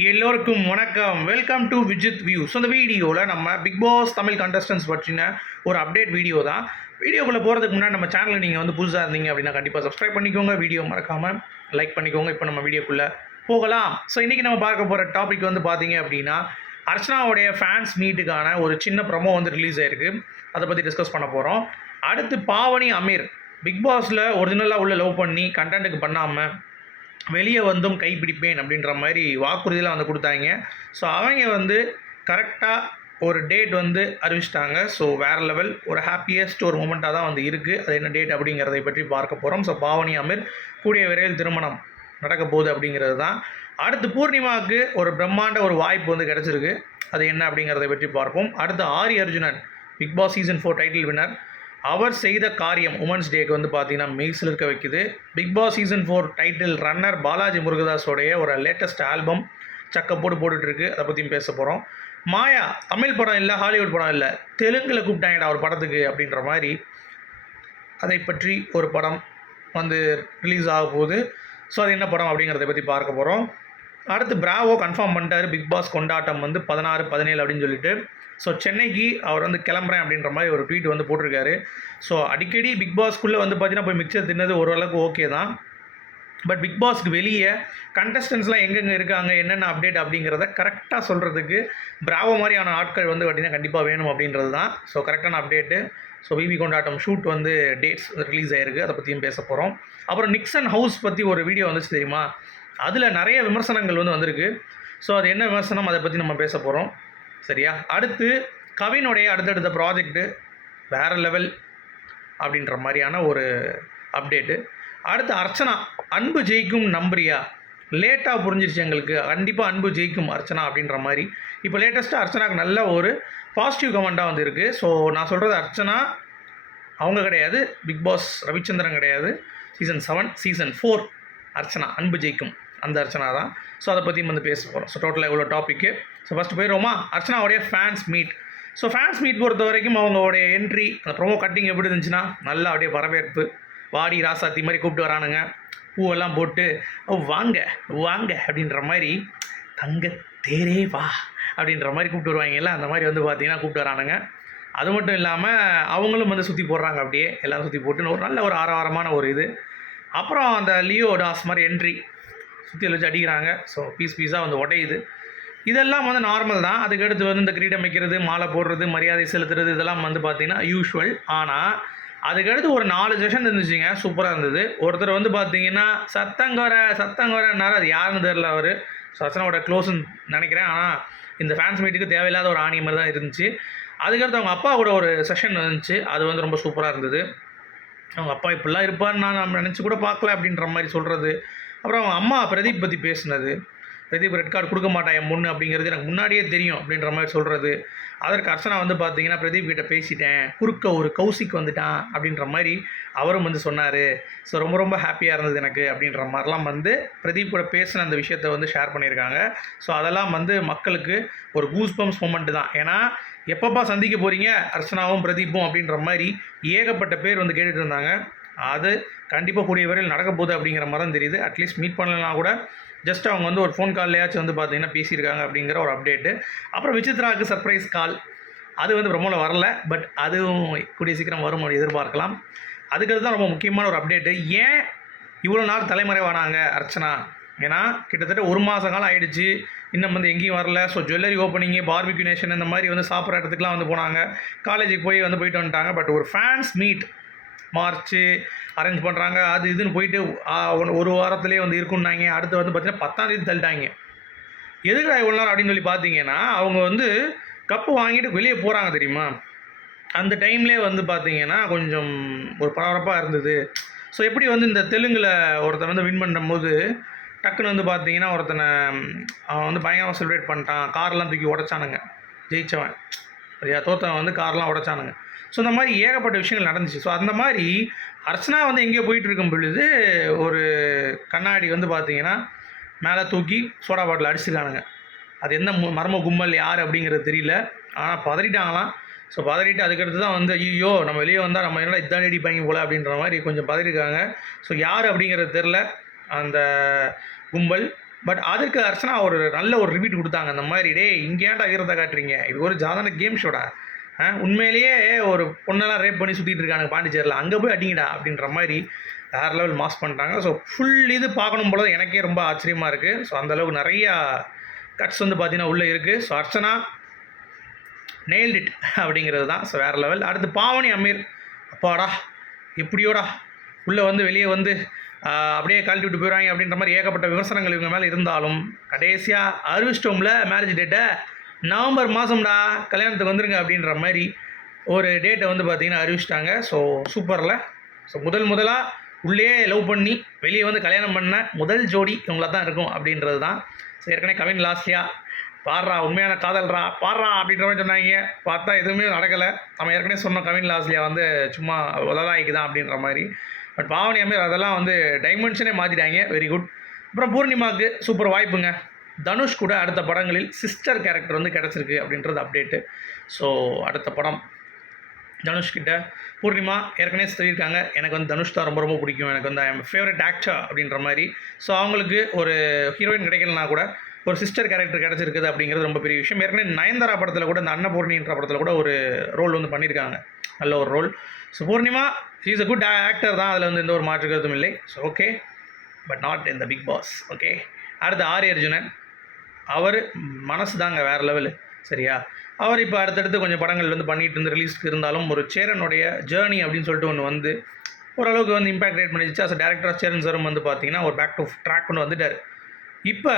எல்லோருக்கும் வணக்கம். Welcome to Vijith view so இந்த வீடியோவில் நம்ம பிக் பாஸ் தமிழ் கண்டஸ்டன்ஸ் பற்றின ஒரு அப்டேட் வீடியோ தான். வீடியோக்குள்ளே போகிறதுக்கு முன்னாடி நம்ம சேனலில் நீங்கள் வந்து புதுசாக இருந்தீங்க அப்படின்னா கண்டிப்பாக சப்ஸ்கிரைப் பண்ணிக்கோங்க. வீடியோ மறக்காமல் லைக் பண்ணிக்கோங்க. இப்போ நம்ம வீடியோக்குள்ளே போகலாம். ஸோ இன்றைக்கி நம்ம பார்க்க போகிற டாபிக் வந்து பார்த்தீங்க அப்படின்னா அர்ச்சனாவுடைய ஃபேன்ஸ் மீட்டுக்கான ஒரு சின்ன ப்ரொமோ வந்து ரிலீஸ் ஆயிருக்கு. அதை பற்றி டிஸ்கஸ் பண்ண போகிறோம் அடுத்து பாவனி அமீர். பிக் பாஸில் ஒரிஜினலாக உள்ள லவ் பண்ணி கண்டென்ட்டுக்கு பண்ணாமல் வெளியே வந்தும் கைப்பிடிப்பேன் அப்படின்ற மாதிரி வாக்குறுதியெலாம் வந்து கொடுத்தாங்க. ஸோ அவங்க வந்து கரெக்டாக ஒரு டேட் வந்து அறிவிச்சிட்டாங்க. ஸோ வேறு லெவல் ஒரு ஹாப்பியஸ்ட் ஒரு மூமெண்ட்டாக தான் வந்து இருக்குது அது என்ன டேட் அப்படிங்கிறதை பற்றி பார்க்க போகிறோம் ஸோ பாவனி அமீர் கூடிய விரைவில் திருமணம் நடக்க போகுது அப்படிங்கிறது தான். அடுத்து பூர்ணிமாவுக்கு ஒரு பிரம்மாண்ட ஒரு வாய்ப்பு வந்து கிடச்சிருக்கு. அது என்ன அப்படிங்கிறதை பற்றி பார்ப்போம். அடுத்து Aari Arjunan big boss season four title winner அவர் செய்த காரியம் உமன்ஸ் டேக்கு வந்து பார்த்தீங்கன்னா மெய்ஸில் இருக்க வைக்குது. Big boss season four title runner Balaji முருகதாஸோடைய ஒரு லேட்டஸ்ட் ஆல்பம் சக்க போட்டு போட்டுட்ருக்கு. அதை பற்றியும் பேச போகிறோம் மாயா தமிழ் படம் இல்லை ஹாலிவுட் படம் இல்லை தெலுங்கில் கூப்பிட்டாங்கடா ஒரு படத்துக்கு அப்படின்ற மாதிரி அதை பற்றி ஒரு படம் வந்து ரிலீஸ் ஆக போகுது. ஸோ அது என்ன படம் அப்படிங்கிறத பற்றி பார்க்க போகிறோம் அடுத்து பிராவோ கன்ஃபார்ம் பண்ணிட்டாரு. பிக் பாஸ் கொண்டாட்டம் வந்து பதினாறு பதினேழு அப்படின்னு சொல்லிட்டு. ஸோ சென்னைக்கு அவர் வந்து கிளம்புறேன் அப்படின்ற மாதிரி ஒரு ட்வீட் வந்து போட்டிருக்காரு. ஸோ அடிக்கடி பிக் பாஸ்க்குள்ளே வந்து பார்த்தீங்கன்னா போய் மிக்சர் தின்னது ஓரளவுக்கு ஓகே தான். பட் பிக் பாஸ்க்கு வெளியே கண்டஸ்டன்ஸ்லாம் எங்கெங்கே இருக்காங்க? என்னென்ன அப்டேட் அப்படிங்கிறத கரெக்டாக சொல்கிறதுக்கு பிராவோ மாதிரியான ஆட்கள் வந்து பார்த்தீங்கன்னா கண்டிப்பாக வேணும் அப்படின்றது தான். ஸோ கரெக்டான அப்டேட்டு ஸோ பிபி கொண்டாட்டம் ஷூட் வந்து டேட்ஸ் ரிலீஸ் ஆயிருக்கு. அதை பற்றியும் பேச போகிறோம் அப்புறம் நிக்சன் ஹவுஸ் பற்றி ஒரு வீடியோ வந்துச்சு தெரியுமா? அதில் நிறைய விமர்சனங்கள் வந்து வந்திருக்கு. ஸோ அது என்ன விமர்சனம்? அதை பற்றி நம்ம பேச போகிறோம் சரியா? அடுத்து கவினுடைய அடுத்தடுத்த ப்ராஜெக்ட்டு வேறு லெவல் அப்படின்ற மாதிரியான ஒரு அப்டேட்டு அடுத்து அர்ச்சனா அன்பு ஜெயிக்கும் நம்புறியா? லேட்டாக புரிஞ்சிருச்சு எங்களுக்கு. கண்டிப்பாக அன்பு ஜெயிக்கும் அர்ச்சனா அப்படின்ற மாதிரி. இப்போ லேட்டஸ்ட்டாக அர்ச்சனாக்கு நல்ல ஒரு பாசிட்டிவ் கமெண்ட்டாக வந்துருக்கு. ஸோ நான் சொல்கிறது அர்ச்சனா அவங்க கிடையாது. பிக் பாஸ் ரவிச்சந்திரன் கிடையாது. Season seven season four Archana அன்பு ஜெயிக்கும். அந்த அர்ச்சனா தான். ஸோ அதை பற்றி வந்து பேச போகிறோம் ஸோ டோட்டலாக இவ்வளோ டாப்பிக்கு ஸோ ஃபஸ்ட்டு போயிடுவோமா? அர்ச்சனாவுடைய fans meet so fans meet பொறுத்த வரைக்கும் அவங்களுடைய என்ட்ரி அந்த ப்ரொமோ கட்டிங் எப்படி இருந்துச்சுன்னா நல்லா அப்படியே வரவேற்பு. வாடி ராசாத்தி மாதிரி கூப்பிட்டு வரானுங்க. பூவெல்லாம் போட்டு வாங்க வாங்க அப்படின்ற மாதிரி தங்க தேரே வா அப்படின்ற மாதிரி கூப்பிட்டு வருவாங்கல்ல அந்த மாதிரி வந்து பார்த்தீங்கன்னா கூப்பிட்டு வரானுங்க. அது மட்டும் இல்லாமல் அவங்களும் வந்து சுற்றி போடுறாங்க அப்படியே. எல்லாம் சுற்றி போட்டு ஒரு நல்ல ஒரு ஆரவாரமான ஒரு இது. அப்புறம் அந்த லியோ டாஸ் மாதிரி என்ட்ரி சுற்றி வச்சு அடிக்கிறாங்க. ஸோ பீஸ் பீஸாக வந்து உடையுது. இதெல்லாம் வந்து நார்மல் தான். அதுக்கடுத்து வந்து இந்த கிரீடம் வைக்கிறது மாலை போடுறது மரியாதை செலுத்துறது இதெல்லாம் வந்து பார்த்திங்கன்னா யூஷுவல் ஆனால் அதுக்கடுத்து ஒரு நாலு செஷன் இருந்துச்சுங்க. சூப்பராக இருந்தது. ஒருத்தர் வந்து பார்த்தீங்கன்னா சத்தங்கோர சத்தங்கோரன்னாரு அது யாருன்னு தெரில அவர். சசனோட க்ளோஸ்ன்னு நினைக்கிறேன். ஆனால் இந்த ஃபேன்ஸ் மீட்டுக்கு தேவையில்லாத ஒரு ஆணியம் மாதிரி தான் இருந்துச்சு. அதுக்கடுத்து அவங்க அப்பா கூட ஒரு செஷன் இருந்துச்சு. அது வந்து ரொம்ப சூப்பராக இருந்தது. அவங்க அப்பா இப்படிலாம் இருப்பார்னு நான் நம்ம நினச்சி கூட பார்க்கல அப்படின்ற மாதிரி சொல்கிறது அப்புறம் அம்மா பிரதீப் பற்றி பேசுனது. பிரதீப் ரெட் கார்டு கொடுக்க மாட்டான் என் முன்னு அப்படிங்கிறது எனக்கு முன்னாடியே தெரியும் அப்படின்ற மாதிரி சொல்கிறது அதற்கு அர்ச்சனா வந்து பார்த்தீங்கன்னா பிரதீப் கிட்ட பேசிட்டேன். குறுக்க ஒரு கௌசிக் வந்துட்டான் அப்படின்ற மாதிரி அவரும் வந்து சொன்னார். ஸோ ரொம்ப ரொம்ப ஹாப்பியாக இருந்தது எனக்கு அப்படின்ற மாதிரிலாம் வந்து பிரதீப் கூட பேசின அந்த விஷயத்த வந்து ஷேர் பண்ணியிருக்காங்க. ஸோ அதெல்லாம் வந்து மக்களுக்கு ஒரு கூஸ் பம்ப்ஸ் மூமெண்ட் தான். ஏன்னா எப்பப்பா சந்திக்க போகிறீங்க அர்ச்சனாவும் பிரதீப்பும் அப்படின்ற மாதிரி ஏகப்பட்ட பேர் வந்து கேட்டுட்டு இருந்தாங்க. அது கண்டிப்பாக கூடிய வரையில் நடக்க போகுது அப்படிங்கிற மரம் தெரியுது. அட்லீஸ்ட் மீட் பண்ணலனா கூட ஜஸ்ட் அவங்க வந்து ஒரு ஃபோன் கால்லையாச்சும் வந்து பார்த்தீங்கன்னா பேசியிருக்காங்க அப்படிங்கிற ஒரு அப்டேட்டு அப்புறம் விசித்ராவுக்கு சர்ப்ரைஸ் கால் அது வந்து ரொம்ப வரல பட் அதுவும் கூடிய சீக்கிரம் வரும் அப்படி எதிர்பார்க்கலாம். அதுக்கடுத்து தான் ரொம்ப முக்கியமான ஒரு அப்டேட்டு ஏன் இவ்வளோ நாள் தலைமறைவானாங்க அர்ச்சனா? ஏன்னா கிட்டத்தட்ட ஒரு மாத காலம் ஆயிடுச்சு. இன்னும் வந்து எங்கேயும் வரல. So jewellery opening barbecue nation இந்த மாதிரி வந்து சாப்பிட்ற இடத்துக்குலாம் வந்து போனாங்க. காலேஜுக்கு போய் வந்து போயிட்டு வந்துட்டாங்க. பட் ஒரு ஃபேன்ஸ் மீட் மார்ச்சு அரேஞ்ச் பண்ணுறாங்க அது இதுன்னு போயிட்டு ஒரு- வாரத்துலேயே வந்து இருக்குன்னாங்க. அடுத்து வந்து பார்த்தீங்கன்னா பத்தாந்தேதி தள்ளிட்டாங்க. எதுக்குடா இவ்வளோ நாள் அப்படின்னு சொல்லி பார்த்தீங்கன்னா அவங்க வந்து கப்பு வாங்கிட்டு வெளியே போகிறாங்க தெரியுமா? அந்த டைம்லே வந்து பார்த்தீங்கன்னா கொஞ்சம் ஒரு பரபரப்பாக இருந்தது. ஸோ எப்படி வந்து இந்த தெலுங்கில் ஒருத்தன் வந்து வின் பண்ணும்போது டக்குன்னு வந்து பார்த்தீங்கன்னா ஒருத்தனை அவன் வந்து பயங்கரமாக செலிப்ரேட் பண்ணிட்டான். கார்லாம் தூக்கி உடச்சானுங்க. ஜெயித்தவன் சரியா? தோத்தவன் வந்து கார்லாம் உடைச்சானுங்க. ஸோ இந்த மாதிரி ஏகப்பட்ட விஷயங்கள் நடந்துச்சு. ஸோ அந்த மாதிரி அர்ச்சனா வந்து எங்கேயோ போயிட்டு இருக்கும் பொழுது ஒரு கண்ணாடி வந்து பார்த்தீங்கன்னா மேலே தூக்கி சோடா பாட்டில் அடிச்சிருக்கானுங்க. அது என்ன மு- மர்ம கும்பல் யார் அப்படிங்கிறது தெரியல. ஆனால் பதறிட்டாங்களாம். ஸோ பதறிட்டு அதுக்கடுத்து தான் வந்து ஐயோ நம்ம வெளியே வந்தால் நம்ம என்னடா இதான் அடிப்பாங்க போல அப்படின்ற மாதிரி கொஞ்சம் பதறிருக்காங்க. ஸோ யார் அப்படிங்கிறது தெரில அந்த கும்பல். பட் அதுக்கு அர்ச்சனா ஒரு நல்ல ஒரு ரிவீட் கொடுத்தாங்க. அந்த மாதிரி டேய் இங்கேயாண்டா ஏன்டா வீரத்தை காட்டுறீங்க? இது ஒரு சாதாரண கேம் ஷோடா. உண்மையிலேயே ஒரு பொண்ணெல்லாம் ரேப் பண்ணி சுற்றிட்டு இருக்காங்க பாண்டிச்சேரியில். அங்கே போய் அடிங்கடா அப்படின்ற மாதிரி வேறு லெவல் மாஸ் பண்ணுறாங்க ஸோ ஃபுல் இது பார்க்கணும் போல எனக்கே ரொம்ப ஆச்சரியமாக இருக்குது ஸோ அந்தளவுக்கு நிறையா கட்ஸ் வந்து பார்த்தீங்கன்னா உள்ளே இருக்குது ஸோ அர்ச்சனா நெயில்ட் இட் அப்படிங்கிறது தான். ஸோ வேறு லெவல் அடுத்து பாவனி அமீர். அப்பாடா எப்படியோடா உள்ளே வந்து வெளியே வந்து அப்படியே கழட்டி விட்டு போயிடுவாங்க அப்படின்ற மாதிரி ஏகப்பட்ட விமர்சனங்கள் இவங்க மேலே இருந்தாலும் கடைசியாக அறிவிச்சிட்டோம்ல மேரேஜ் டேட்டை நவம்பர் மாதம்டா கல்யாணத்துக்கு வந்துருங்க அப்படின்ற மாதிரி ஒரு டேட்டை வந்து பார்த்திங்கன்னா அறிவிச்சிட்டாங்க. ஸோ சூப்பரில் ஸோ முதல் முதலாக உள்ளே லவ் பண்ணி வெளியே வந்து கல்யாணம் பண்ண முதல் ஜோடி இவங்கள தான் இருக்கும் அப்படின்றது தான் ஸோ ஏற்கனவே கவின் லாஸ்ட்லியா பாடுறா உண்மையான காதல்ரா பாடுறா அப்படின்ற மாதிரி சொன்னாங்க. பார்த்தா எதுவுமே நடக்கலை. நம்ம ஏற்கனவே சொன்னோம் கவின் லாஸ்லியா வந்து சும்மா உதவாய்க்கு தான் அப்படின்ற மாதிரி. பட் பாவனி அமீர் அதெல்லாம் வந்து டைமென்ஷனே மாற்றிட்டாங்க வெரி குட் அப்புறம் பூர்ணிமாவுக்கு சூப்பர் வாய்ப்புங்க. தனுஷ் கூட அடுத்த படங்களில் சிஸ்டர் கேரக்டர் வந்து கிடச்சிருக்கு அப்படின்றது அப்டேட்டு ஸோ அடுத்த படம் தனுஷ் கிட்ட. பூர்ணிமா ஏற்கனவே சொல்லியிருக்காங்க எனக்கு வந்து தனுஷ் தான் ரொம்ப ரொம்ப பிடிக்கும். எனக்கு வந்து ஐம் ஃபேவரட் ஆக்டர் அப்படின்ற மாதிரி. ஸோ அவங்களுக்கு ஒரு ஹீரோயின் கிடைக்கலனா கூட ஒரு சிஸ்டர் கேரக்டர் கிடச்சிருக்குது அப்படிங்கிறது ரொம்ப பெரிய விஷயம். ஏற்கனவே நயன்தாரா படத்தில் கூட இந்த அன்னபூர்ணின்ற படத்தில் கூட ஒரு ரோல் வந்து பண்ணியிருக்காங்க. நல்ல ஒரு role so Poornima is a good actor தான். அதில் வந்து எந்த ஒரு மாற்று கருத்தும் இல்லை. So okay but not in the big boss okay அடுத்து ஆரி அர்ஜுனன் அவர் மனசு தாங்க வேறு லெவலு சரியா? அவர் இப்போ அடுத்தடுத்து கொஞ்சம் படங்கள் வந்து பண்ணிகிட்டு இருந்து ரிலீஸ்க்கு இருந்தாலும் ஒரு சேரனுடைய ஜேர்னி அப்படின்னு சொல்லிட்டு ஒன்று வந்து ஓரளவுக்கு வந்து இம்பாக்ட் கிரியேட் பண்ணிச்சு அஸ் டேரக்டர் ஆஃப் சேரன் சாரும் வந்து பார்த்தீங்கன்னா ஒரு பேக் டு ட்ராக் கொண்டு வந்துட்டார். இப்போ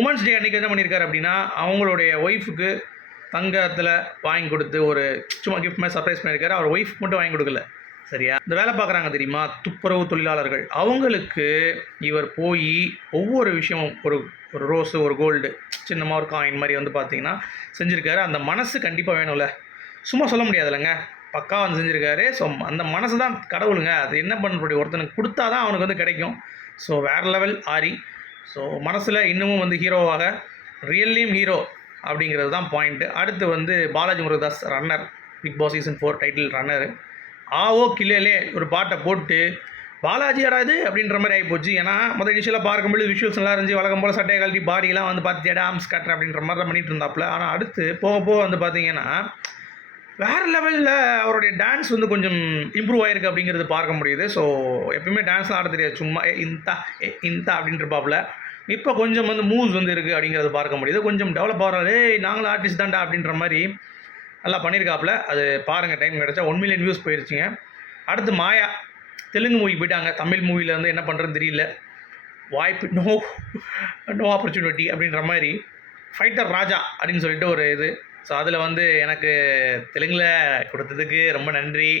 உமன்ஸ் டே அன்றைக்கி என்ன பண்ணியிருக்காரு அப்படின்னா அவங்களுடைய ஒய்ஃபுக்கு தங்கத்தில் வாங்கி கொடுத்து ஒரு சும்மா கிஃப்ட் மாதிரி சர்ப்ரைஸ் பண்ணியிருக்காரு அவர் ஒய்ஃப் மட்டும் வாங்கி கொடுக்கல. சரியா? இந்த வேலை பார்க்குறாங்க தெரியுமா? துப்புரவு தொழிலாளர்கள். அவங்களுக்கு இவர் போய் ஒவ்வொரு விஷயமும் ஒரு ஒரு ரோஸு ஒரு கோல்டு சின்னமாக ஒரு காயின் மாதிரி வந்து பார்த்தீங்கன்னா செஞ்சுருக்காரு. அந்த மனசு கண்டிப்பாக வேணும்ல. சும்மா சொல்ல முடியாதுல்லங்க. பக்கா வந்து செஞ்சுருக்காரு. ஸோ அந்த மனசு தான் கடவுளுங்க. அது என்ன பண்ணுறது ஒருத்தனுக்கு கொடுத்தா தான் அவனுக்கு வந்து கிடைக்கும். ஸோ வேறு லெவல் ஆரி. ஸோ மனசில் இன்னமும் வந்து ஹீரோவாக ரியல்லியும் ஹீரோ அப்படிங்கிறது தான் பாயிண்ட்டு அடுத்து வந்து Balaji Murugadoss runner big boss season four title runner ஆவோ கில்லேலே ஒரு பாட்டை போட்டு பாலாஜி இது? அப்படின்ற மாதிரி ஆகிப்போச்சு ஏன்னா முதல் இனிஷியலாக பார்க்கும்போது விஷுவல்ஸ் நல்லா இருந்துச்சு. வழக்கம் போல் சட்டையை கழட்டி பாடியெல்லாம் வந்து பார்த்து தேட ஆம்ஸ் கட்டுற அப்படின்ற மாதிரி தான் பண்ணிட்டு இருந்தாப்புல. ஆனால் அடுத்து போக போக வந்து பார்த்தீங்கன்னா வேறு லெவலில் அவருடைய டான்ஸ் வந்து கொஞ்சம் இம்ப்ரூவ் ஆயிருக்கு அப்படிங்கிறது பார்க்க முடியுது. ஸோ எப்பயுமே டான்ஸ்லாம் ஆட தெரியாது. சும்மா ஏ இந்தா ஏ இந்தா அப்படின்ற இப்போ கொஞ்சம் வந்து மூவ்ஸ் வந்து இருக்குது அப்படிங்கிறது பார்க்க முடியுது. கொஞ்சம் டெவலப் ஆகிறாரு. நாங்களும் ஆர்டிஸ்ட் தான்டா அப்படின்ற மாதிரி நல்லா பண்ணியிருக்காப்புல அது பாருங்கள் டைம் கிடச்சா ஒன் மில்லியன் வியூஸ் போயிருச்சுங்க. அடுத்து மாயா. தெலுங்கு மூவி போயிட்டாங்க. தமிழ் மூவியில் வந்து என்ன பண்ணுறதுன்னு தெரியல. வாய்ப்பு நோ நோ ஆப்பர்ச்சுனிட்டி அப்படின்ற மாதிரி. ஃபைட்டர் ராஜா அப்படின்னு சொல்லிட்டு ஒரு இது. ஸோ அதில் வந்து எனக்கு தெலுங்கில் கொடுத்ததுக்கு ரொம்ப நன்றி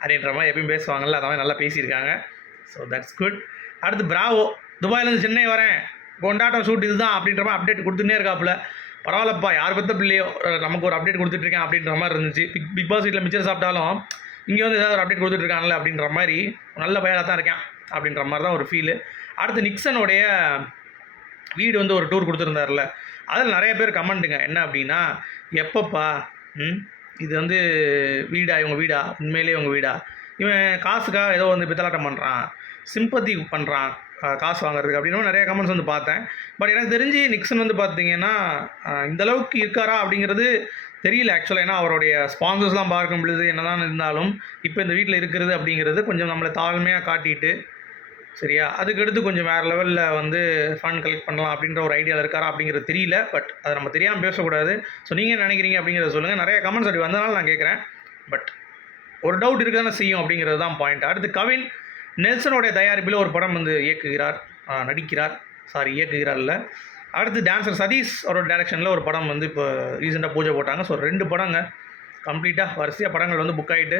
அப்படின்ற மாதிரி எப்பயும் பேசுவாங்கல்ல மாதிரி நல்லா பேசியிருக்காங்க. ஸோ தட்ஸ் குட் அடுத்து பிராவோ துபாயிலேருந்து சென்னை வரேன். கொண்டாட்டம் ஷூட் இதுதான் அப்படின்ற மாதிரி அப்டேட் கொடுத்துட்டே இருக்காப்புல. பரவாயில்லப்பா யார் பற்ற பிள்ளையோ நமக்கு ஒரு அப்டேட் கொடுத்துட்ருக்கேன் அப்படின்ற மாதிரி இருந்துச்சு. பிக் பிக் பாஸ் வீட்டில் மிச்சம் சாப்பிட்டாலும் இங்கே வந்து ஏதாவது ஒரு அப்டேட் கொடுத்துட்ருக்காங்கல்ல அப்படின்ற மாதிரி நல்ல பையனாக தான் இருக்கேன் அப்படின்ற மாதிரி தான் ஒரு ஃபீலு அடுத்து நிக்சனுடைய வீடு வந்து ஒரு டூர் கொடுத்துருந்தார்ல அதில் நிறைய பேர் கமெண்ட்டுங்க என்ன அப்படின்னா எப்பப்பா ம் இது வந்து வீடா இவங்க வீடா? உண்மையிலேயே இவங்க வீடா? இவன் காசுக்காக ஏதோ வந்து பித்தலாட்டம் பண்ணுறான் சிம்பத்தி பண்ணுறான் காசு வாங்குறதுக்கு அப்படின்னு நிறைய கமெண்ட்ஸ் வந்து பார்த்தேன். பட் எனக்கு தெரிஞ்சு நிக்சன் வந்து பார்த்தீங்கன்னா இந்தளவுக்கு இந்த அளவுக்கு இருக்காரா அப்படிங்கிறது தெரியல ஆக்சுவலாக ஏன்னா அவருடைய ஸ்பான்சர்ஸ்லாம் பார்க்கும் பொழுது என்னதான் இருந்தாலும் இப்போ இந்த வீட்டில் இருக்கிறது அப்படிங்கிறது கொஞ்சம் நம்மளை தாழ்மையாக காட்டிட்டு சரியா? அதுக்கடுத்து கொஞ்சம் வேறு லெவலில் வந்து ஃபண்ட் கலெக்ட் பண்ணலாம் அப்படின்ற ஒரு ஐடியாவில் இருக்காரா அப்படிங்கிறது தெரியல. பட் அதை நம்ம தெரியாமல் பேசக்கூடாது. ஸோ நீங்கள் என்ன நினைக்கிறீங்க அப்படிங்கிறத சொல்லுங்கள் நிறைய கமெண்ட்ஸ் அப்படி வந்தனால நான் கேட்குறேன் பட் ஒரு டவுட் இருக்க தானே செய்யும் அப்படிங்கிறது தான் பாயிண்ட் அடுத்து கவின் நெல்சனுடைய தயாரிப்பில் ஒரு படம் வந்து இயக்குகிறார் நடிக்கிறார். சாரி இயக்குகிறார்ல அடுத்து டான்சர் சதீஷ் அவரோட டேரக்ஷனில் ஒரு படம் வந்து இப்போ ரீசெண்டாக பூஜை போட்டாங்க. ஸோ ரெண்டு படங்க கம்ப்ளீட்டாக வரிசையாக படங்கள் வந்து புக் ஆகிட்டு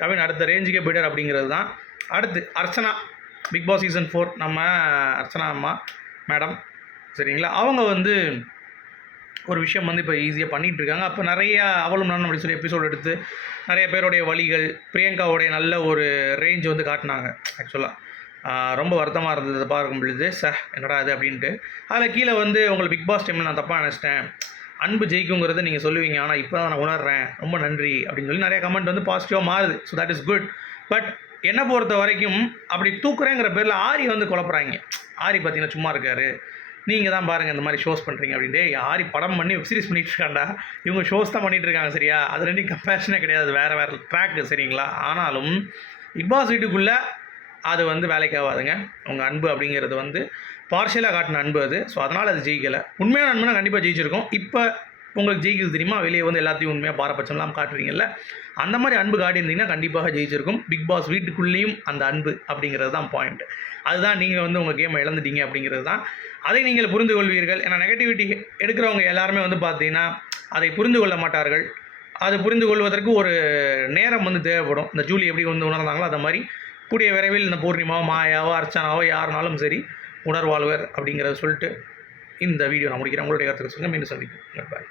கவின் அடுத்த ரேஞ்சுக்கே போயிட்டார் அப்படிங்கிறது தான். அடுத்து Archana big boss season four நம்ம அர்ச்சனா அம்மா மேடம் சரிங்களா? அவங்க வந்து ஒரு விஷயம் வந்து இப்போ ஈஸியாக பண்ணிகிட்டு இருக்காங்க அப்போ நிறைய அவளும் நானும் அப்படி சொல்லி எபிசோட் எடுத்து நிறைய பேருடைய வழிகள் பிரியங்காவுடைய நல்ல ஒரு ரேஞ்ச் வந்து காட்டினாங்க ஆக்சுவலாக ரொம்ப வருத்தமாக இருந்தது. அதை பார்க்கும் பொழுது ச என்னடா இது? அப்படின்ட்டு. அதில் கீழே வந்து உங்களை பிக் பாஸ் டைமில் நான் தப்பாக நினச்சிட்டேன். அன்பு ஜெயிக்குங்கிறத நீங்கள் சொல்லுவீங்க. ஆனால் இப்போ தான் நான் உணர்றேன். ரொம்ப நன்றி. அப்படின்னு சொல்லி நிறைய கமெண்ட் வந்து பாசிட்டிவாக மாறுது. So that is good but என்னை பொறுத்த வரைக்கும் அப்படி தூக்குறேங்கிற பேரில் ஆரி வந்து குழப்புறாங்க. ஆரி பார்த்தீங்கன்னா சும்மா இருக்காரு. நீங்கள் தான் பாருங்கள் இந்த மாதிரி ஷோஸ் பண்ணுறீங்க அப்படின்ட்டு. யாரி படம் பண்ணி வெப் சீரிஸ் இருக்காண்டா இவங்க ஷோஸ் தான் பண்ணிட்டு இருக்காங்க சரியா? அது ரெண்டும் கம்பேஷனே கிடையாது. வேறு வேறு ட்ராக்கு சரிங்களா? ஆனாலும் பிக் பாஸ் வீட்டுக்குள்ளே அது வந்து வேலைக்கு ஆகாதுங்க. உங்கள் அன்பு அப்படிங்கிறது வந்து பார்ஷியலாக காட்டின அன்பு அது. ஸோ அதனால் அது ஜெயிக்கலை. உண்மையான அன்புனா கண்டிப்பாக ஜெயிச்சிருக்கோம். இப்போ உங்களுக்கு ஜெயிக்குது தெரியுமா? வெளியே வந்து எல்லாத்தையும் உண்மையாக பாரபட்சம்லாம் காட்டுறீங்கல்ல அந்த மாதிரி அன்பு காட்டியிருந்தீங்கன்னா கண்டிப்பாக ஜெயிச்சிருக்கும். பிக் பாஸ் வீட்டுக்குள்ளேயும் அந்த அன்பு அப்படிங்கிறது தான் பாயிண்ட் அதுதான் நீங்கள் வந்து உங்கள் கேமை இழந்துட்டீங்க அப்படிங்கிறது தான். அதை நீங்கள் புரிந்து கொள்வீர்கள். ஏன்னா நெகட்டிவிட்டி எடுக்கிறவங்க எல்லாருமே வந்து பார்த்தீங்கன்னா அதை புரிந்து கொள்ள மாட்டார்கள். அது புரிந்து கொள்வதற்கு ஒரு நேரம் வந்து தேவைப்படும். இந்த ஜூலி எப்படி வந்து உணர்ந்தாங்களோ அந்த மாதிரி கூடிய விரைவில் இந்த பூர்ணிமாவோ மாயாவோ அர்ச்சனாவோ யாருனாலும் சரி உணர்வாழ்வர் அப்படிங்கிறத சொல்லிட்டு இந்த வீடியோ நான் முடிக்கிறேன். உங்களுடைய கருத்துக்கு சொல்லுங்கள் மீண்டும் சந்திப்போம். பாய்